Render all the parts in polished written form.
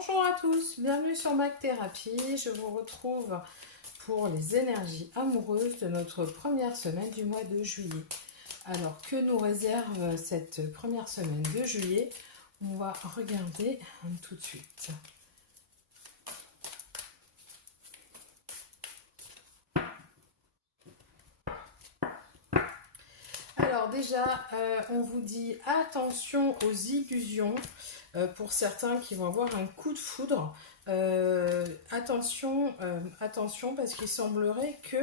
Bonjour à tous, bienvenue sur Mac Thérapie. Je vous retrouve pour les énergies amoureuses de notre première semaine du mois de juillet. Alors, que nous réserve cette première semaine de juillet? On va regarder tout de suite. Alors déjà, on vous dit attention aux illusions pour certains qui vont avoir un coup de foudre. Attention parce qu'il semblerait que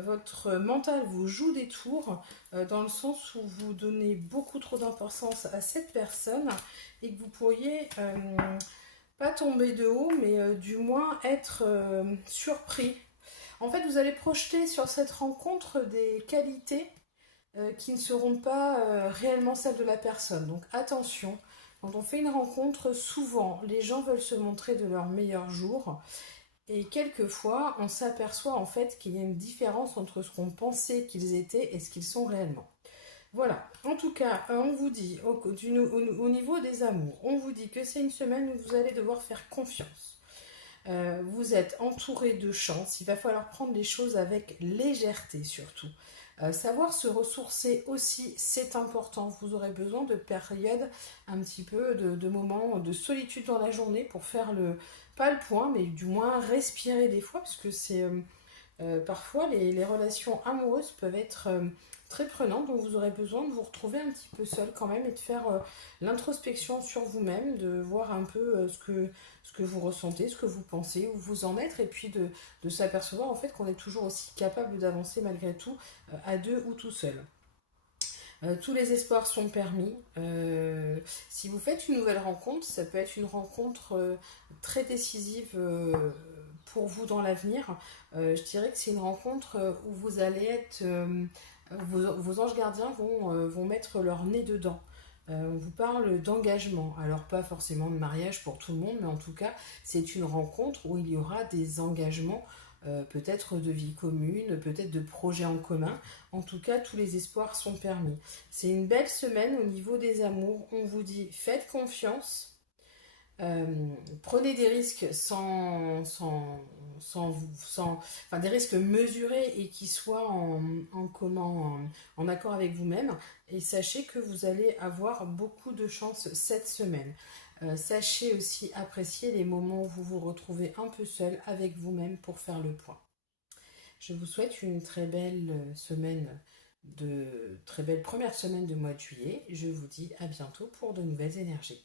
votre mental vous joue des tours dans le sens où vous donnez beaucoup trop d'importance à cette personne et que vous pourriez pas tomber de haut, mais du moins être surpris. En fait, vous allez projeter sur cette rencontre des qualités qui ne seront pas réellement celles de la personne. Donc attention, quand on fait une rencontre, souvent les gens veulent se montrer de leur meilleur jour. Et quelquefois, on s'aperçoit en fait qu'il y a une différence entre ce qu'on pensait qu'ils étaient et ce qu'ils sont réellement. Voilà, en tout cas, on vous dit, au niveau des amours, on vous dit que c'est une semaine où vous allez devoir faire confiance. Vous êtes entouré de chance, il va falloir prendre les choses avec légèreté surtout. Savoir se ressourcer aussi, c'est important. Vous aurez besoin de périodes, un petit peu de moments de solitude dans la journée pour faire pas le point, mais du moins respirer des fois, parce que parfois les relations amoureuses peuvent être très prenantes, donc vous aurez besoin de vous retrouver un petit peu seul quand même et de faire l'introspection sur vous-même, de voir un peu ce que vous ressentez, ce que vous pensez, où vous en êtes, et puis de s'apercevoir en fait qu'on est toujours aussi capable d'avancer malgré tout à deux ou tout seul. Tous les espoirs sont permis. Si vous faites une nouvelle rencontre, ça peut être une rencontre très décisive pour vous dans l'avenir. Je dirais que c'est une rencontre où vous allez être... vos anges gardiens vont mettre leur nez dedans. On vous parle d'engagement. Alors pas forcément de mariage pour tout le monde, mais en tout cas, c'est une rencontre où il y aura des engagements peut-être de vie commune, peut-être de projets en commun. En tout cas, tous les espoirs sont permis. C'est une belle semaine au niveau des amours. On vous dit, faites confiance. Euh, Prenez des risques enfin des risques mesurés et qui soient en accord avec vous-même. Et sachez que vous allez avoir beaucoup de chance cette semaine. Sachez aussi apprécier les moments où vous vous retrouvez un peu seul avec vous-même pour faire le point. Je vous souhaite une très belle très belle première semaine de mois de juillet. Je vous dis à bientôt pour de nouvelles énergies.